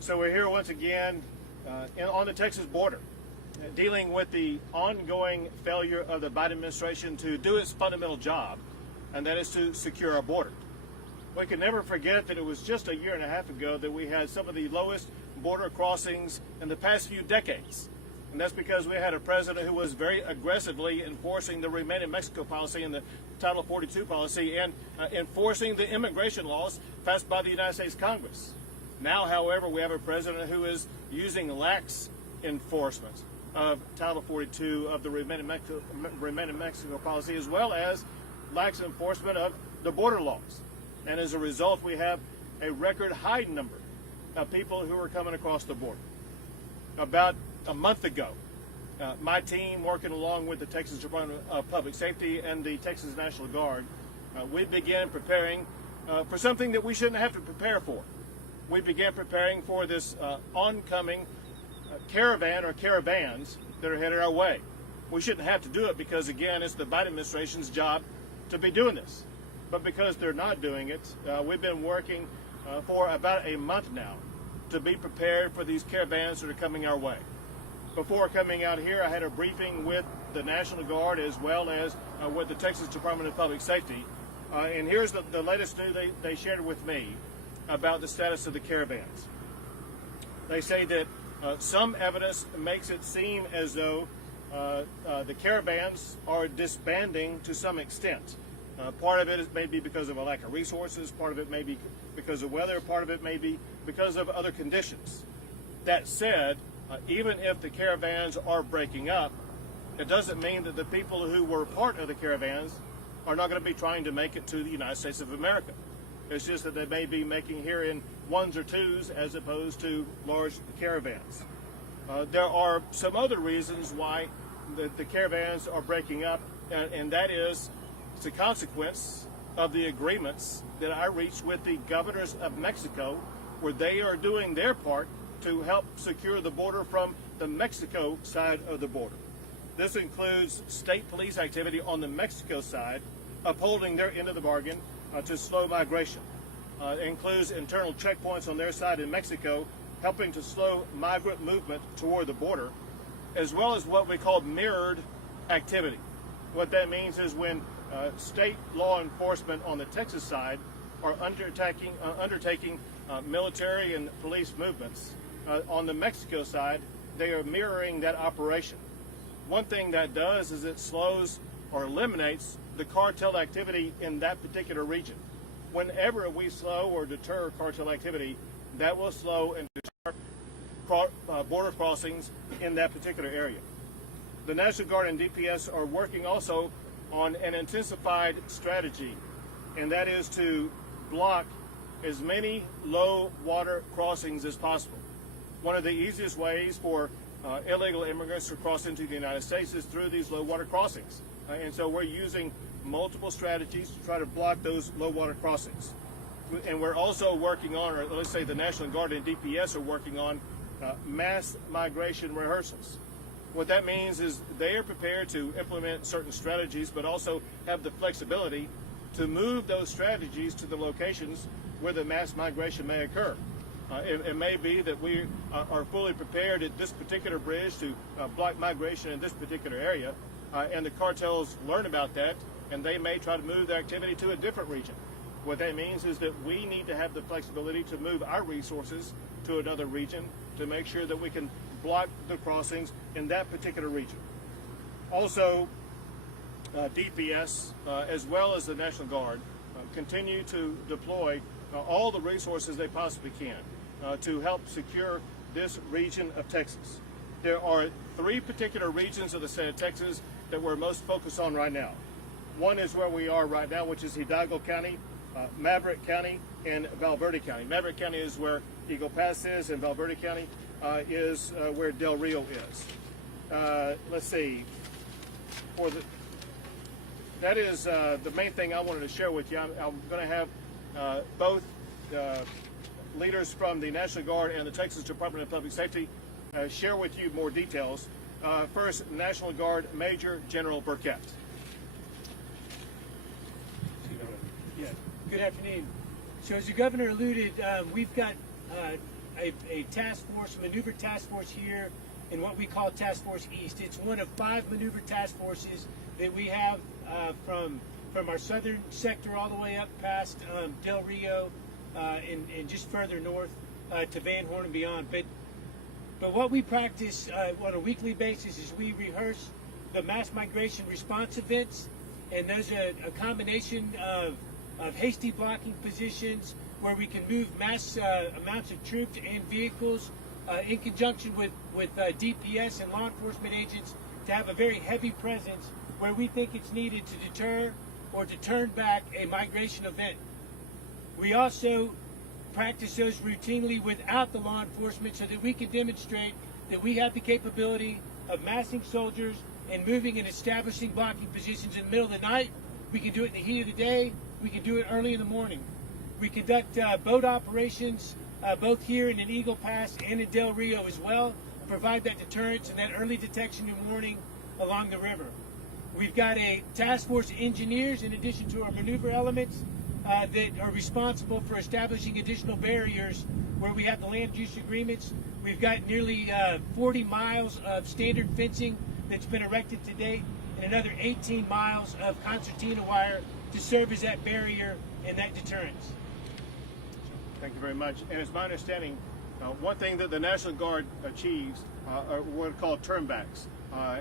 So we're here once again on the Texas border, dealing with the ongoing failure of the Biden administration to do its fundamental job, and that is to secure our border. We can never forget that it was just a year and a half ago that we had some of the lowest border crossings in the past few decades. And that's because we had a president who was very aggressively enforcing the Remain in Mexico policy and the Title 42 policy and enforcing the immigration laws passed by the United States Congress. Now, however, we have a president who is using lax enforcement of Title 42 of the Remain in Mexico policy, as well as lax enforcement of the border laws. And as a result, we have a record high number of people who are coming across the border. About a month ago, my team, working along with the Texas Department of Public Safety and the Texas National Guard, we began preparing for something that we shouldn't have to prepare for. We began preparing for this oncoming caravan or caravans that are headed our way. We shouldn't have to do it because, again, it's the Biden administration's job to be doing this. But because they're not doing it, we've been working for about a month now to be prepared for these caravans that are coming our way. Before coming out here, I had a briefing with the National Guard as well as with the Texas Department of Public Safety. And here's the latest news they shared with me about the status of the caravans. They say that some evidence makes it seem as though the caravans are disbanding to some extent. Part of it may be because of a lack of resources, part of it may be because of weather, part of it may be because of other conditions. That said, even if the caravans are breaking up, it doesn't mean that the people who were part of the caravans are not going to be trying to make it to the United States of America. It's just that they may be making here in ones or twos as opposed to large caravans. There are some other reasons why the caravans are breaking up, and that is it's a consequence of the agreements that I reached with the governors of Mexico, where they are doing their part to help secure the border from the Mexico side of the border. This includes state police activity on the Mexico side, upholding their end of the bargain to slow migration. It includes internal checkpoints on their side in Mexico, helping to slow migrant movement toward the border, as well as what we call mirrored activity. What that means is when state law enforcement on the Texas side are undertaking military and police movements, on the Mexico side, they are mirroring that operation. One thing that does is it slows or eliminates the cartel activity in that particular region. Whenever we slow or deter cartel activity, that will slow and deter border crossings in that particular area. The National Guard and DPS are working also on an intensified strategy, and that is to block as many low water crossings as possible. One of the easiest ways for illegal immigrants to cross into the United States is through these low water crossings. And so we're using multiple strategies to try to block those low water crossings. And we're also working on, or let's say the National Guard and DPS are working on mass migration rehearsals. What that means is they are prepared to implement certain strategies, but also have the flexibility to move those strategies to the locations where the mass migration may occur. It may be that we are fully prepared at this particular bridge to block migration in this particular area, and the cartels learn about that, and they may try to move their activity to a different region. What that means is that we need to have the flexibility to move our resources to another region to make sure that we can block the crossings in that particular region. Also, DPS, as well as the National Guard, continue to deploy all the resources they possibly can to help secure this region of Texas. There are three particular regions of the state of Texas that we're most focused on right now. One is where we are right now, which is Hidalgo County, Maverick County, and Valverde County. Maverick County is where Eagle Pass is, and Valverde County is where Del Rio is. Let's see. That is the main thing I wanted to share with you. I'm going to have both leaders from the National Guard and the Texas Department of Public Safety share with you more details. First, National Guard Major General Burkett. Yeah. Good afternoon. So as the governor alluded, we've got a task force, maneuver task force here in what we call Task Force East. It's one of 5 maneuver task forces that we have from our southern sector all the way up past Del Rio and just further north to Van Horn and beyond. But what we practice on a weekly basis is we rehearse the mass migration response events, and those are a combination of hasty blocking positions where we can move mass amounts of troops and vehicles in conjunction with DPS and law enforcement agents to have a very heavy presence where we think it's needed to deter or to turn back a migration event. We also practice those routinely without the law enforcement so that we can demonstrate that we have the capability of massing soldiers and moving and establishing blocking positions in the middle of the night. We can do it in the heat of the day. We can do it early in the morning. We conduct boat operations both here in Eagle Pass and in Del Rio as well, provide that deterrence and that early detection and warning along the river. We've got a task force of engineers in addition to our maneuver elements that are responsible for establishing additional barriers where we have the land use agreements. We've got nearly 40 miles of standard fencing that's been erected to date and another 18 miles of concertina wire to serve as that barrier and that deterrence. Thank you very much. And it's my understanding, one thing that the National Guard achieves are what are called turnbacks.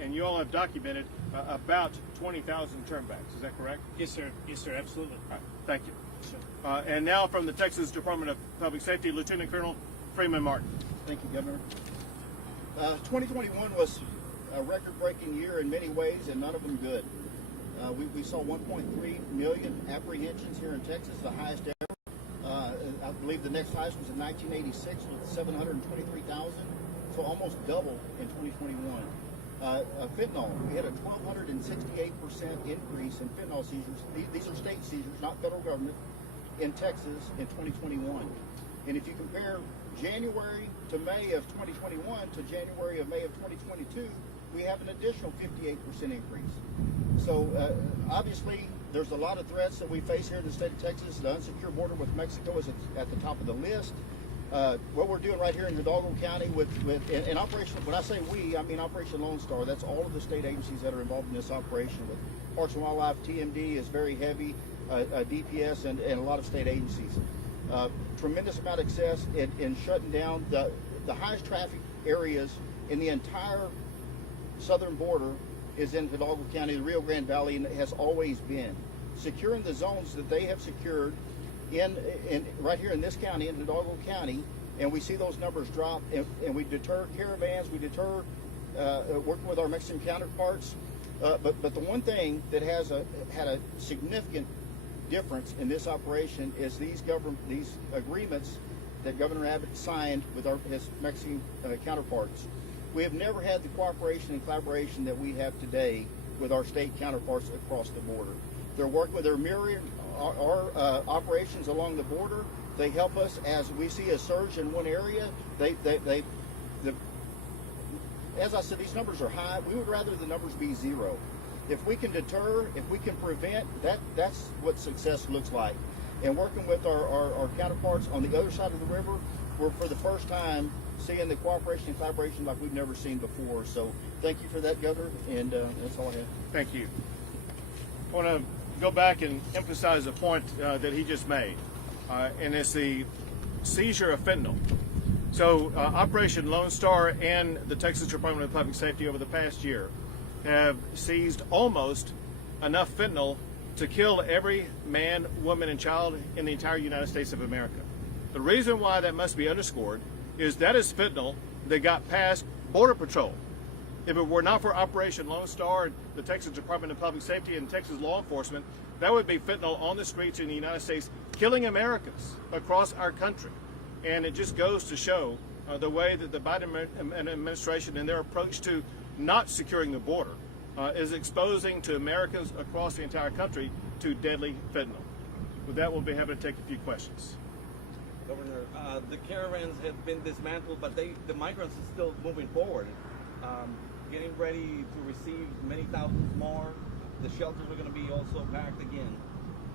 And you all have documented about 20,000 turnbacks. Is that correct? Yes, sir. Yes, sir. Absolutely. All right. Thank you. Sure. And now from the Texas Department of Public Safety, Lieutenant Colonel Freeman Martin. Thank you, Governor. 2021 was a record-breaking year in many ways, and none of them good. We saw 1.3 million apprehensions here in Texas, the highest ever. I believe the next highest was in 1986 with 723,000, so almost double in 2021. Fentanyl, we had a 1,268% increase in fentanyl seizures. These are state seizures, not federal government, in Texas in 2021. And if you compare January to May of 2021 to January of May of 2022, we have an additional 58% increase. So obviously, there's a lot of threats that we face here in the state of Texas. The unsecure border with Mexico is at the top of the list. What we're doing right here in Hidalgo County with Operation, when I say we, I mean Operation Lone Star. That's all of the state agencies that are involved in this operation. With Parks and Wildlife, TMD is very heavy, DPS, and a lot of state agencies. Tremendous amount of success in shutting down the highest traffic areas in the entire southern border is in Hidalgo County, the Rio Grande Valley, and it has always been. Securing the zones that they have secured in right here in this county, in Hidalgo County, and we see those numbers drop, and we deter caravans, we deter working with our Mexican counterparts. But the one thing that has had a significant difference in this operation is these agreements that Governor Abbott signed with his Mexican counterparts. We have never had the cooperation and collaboration that we have today with our state counterparts across the border. They're working with their mirroring our operations along the border. They help us as we see a surge in one area. As I said, these numbers are high. We would rather the numbers be zero. If we can deter, if we can prevent, that's what success looks like. And working with our counterparts on the other side of the river, we're for the first time seeing the cooperation and collaboration like we've never seen before. So thank you for that, Governor, and that's all I have. Thank you. I want to go back and emphasize a point that he just made, and it's the seizure of fentanyl. So Operation Lone Star and the Texas Department of Public Safety over the past year have seized almost enough fentanyl to kill every man, woman, and child in the entire United States of America. The reason why that must be underscored is that is fentanyl that got past Border Patrol. If it were not for Operation Lone Star, the Texas Department of Public Safety, and Texas law enforcement, that would be fentanyl on the streets in the United States, killing Americans across our country. And it just goes to show the way that the Biden administration and their approach to not securing the border is exposing to Americans across the entire country to deadly fentanyl. With that, we'll be happy to take a few questions. Governor, the caravans have been dismantled, but the migrants are still moving forward, getting ready to receive many thousands more. The shelters are going to be also packed again.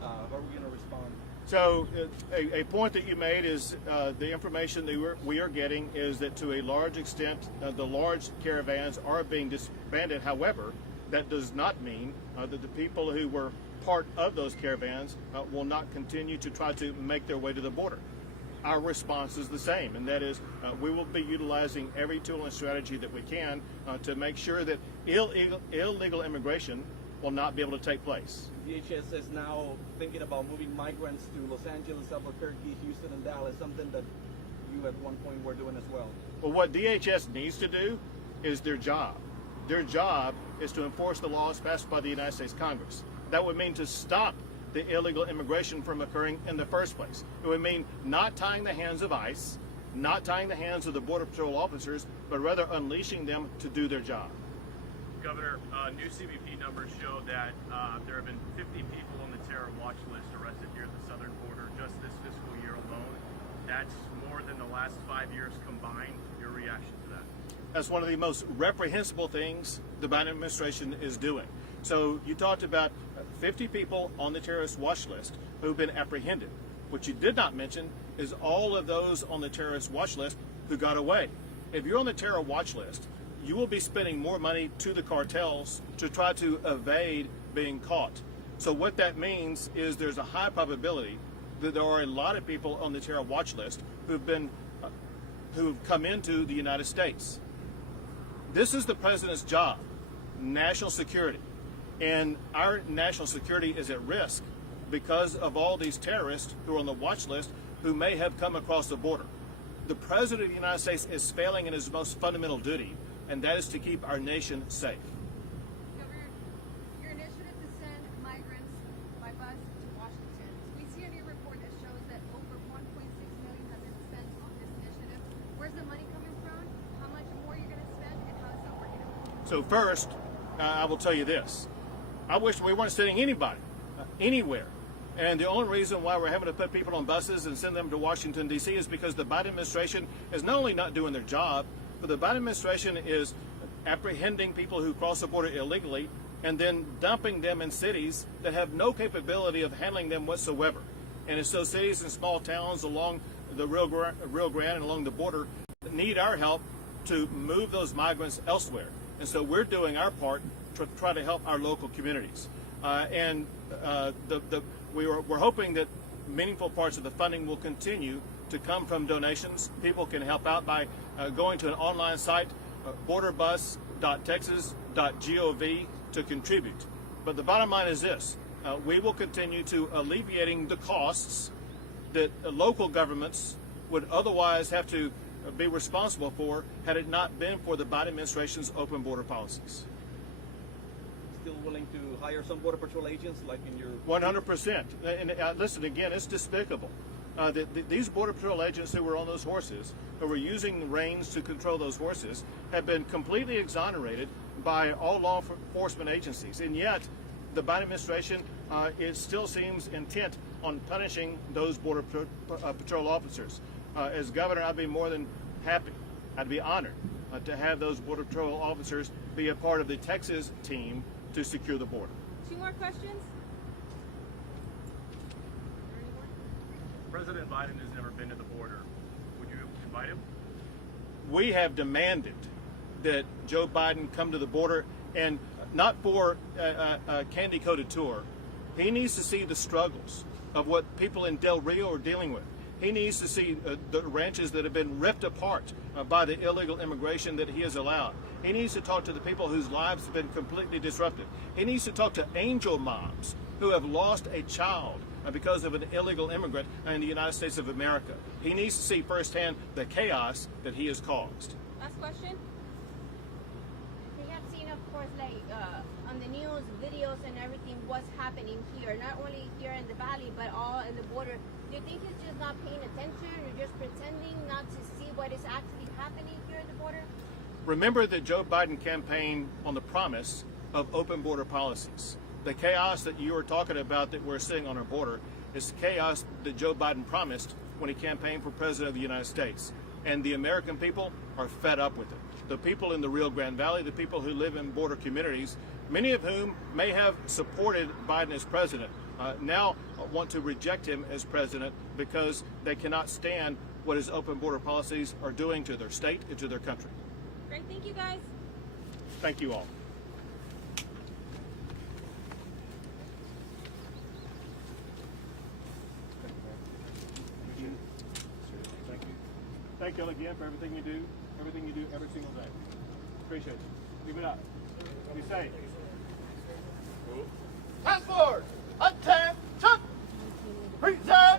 How are we going to respond? So a point that you made is the information that we are getting is that to a large extent the large caravans are being disbanded. However, that does not mean that the people who were part of those caravans will not continue to try to make their way to the border. Our response is the same, and that is we will be utilizing every tool and strategy that we can to make sure that illegal immigration will not be able to take place. DHS is now thinking about moving migrants to Los Angeles, Albuquerque, Houston, and Dallas, something that you at one point were doing as well. Well, what DHS needs to do is their job. Their job is to enforce the laws passed by the United States Congress. That would mean to stop the illegal immigration from occurring in the first place. It would mean not tying the hands of ICE, not tying the hands of the Border Patrol officers, but rather unleashing them to do their job. Governor, new CBP numbers show that there have been 50 people on the terror watch list arrested near the southern border just this fiscal year alone. That's more than the last 5 years combined. Your reaction to that? That's one of the most reprehensible things the Biden administration is doing. So you talked about 50 people on the terrorist watch list who've been apprehended. What you did not mention is all of those on the terrorist watch list who got away. If you're on the terror watch list, you will be spending more money to the cartels to try to evade being caught. So what that means is there's a high probability that there are a lot of people on the terror watch list who've come into the United States. This is the president's job, national security. And our national security is at risk because of all these terrorists who are on the watch list who may have come across the border. The president of the United States is failing in his most fundamental duty, and that is to keep our nation safe. Governor, your initiative to send migrants by bus to Washington. We see a new report that shows that over $1.6 million has been spent on this initiative. Where's the money coming from? How much more you're going to spend, and how is that working out? So first, I will tell you this. I wish we weren't sending anybody anywhere. And the only reason why we're having to put people on buses and send them to Washington, D.C. is because the Biden administration is not only not doing their job, but the Biden administration is apprehending people who cross the border illegally and then dumping them in cities that have no capability of handling them whatsoever. And it's those cities and small towns along the Rio Grande and along the border that need our help to move those migrants elsewhere. And so we're doing our part to try to help our local communities. We're hoping that meaningful parts of the funding will continue to come from donations. People can help out by going to an online site, borderbus.texas.gov, to contribute. But the bottom line is this. We will continue to alleviating the costs that local governments would otherwise have to be responsible for had it not been for the Biden administration's open border policies. Still willing to hire some Border Patrol agents like in your... 100%. And listen, again, it's despicable. These Border Patrol agents who were on those horses, who were using the reins to control those horses, have been completely exonerated by all law enforcement agencies. And yet, the Biden administration, it still seems intent on punishing those Border Patrol officers. As governor, I'd be more than happy, I'd be honored to have those Border Patrol officers be a part of the Texas team to secure the border. 2 more questions? President Biden has never been to the border. Would you invite him? We have demanded that Joe Biden come to the border, and not for a candy-coated tour. He needs to see the struggles of what people in Del Rio are dealing with. He needs to see the ranches that have been ripped apart by the illegal immigration that he has allowed. He needs to talk to the people whose lives have been completely disrupted. He needs to talk to angel moms who have lost a child because of an illegal immigrant in the United States of America. He needs to see firsthand the chaos that he has caused. Last question? We have seen, of course, like on the news, videos and everything, what's happening here, not only here in the valley, but all in the border. Do you think he's just not paying attention or just pretending not to see what is actually happening here at the border? Remember that Joe Biden campaigned on the promise of open border policies. The chaos that you are talking about that we're seeing on our border is chaos that Joe Biden promised when he campaigned for president of the United States. And the American people are fed up with it. The people in the Rio Grande Valley, the people who live in border communities, many of whom may have supported Biden as president, now want to reject him as president because they cannot stand what his open border policies are doing to their state and to their country. Great, thank you guys. Thank you all. Thank you. Thank you all again for everything you do every single day. Appreciate you. Keep it up. Be safe. Task force, attention! Present!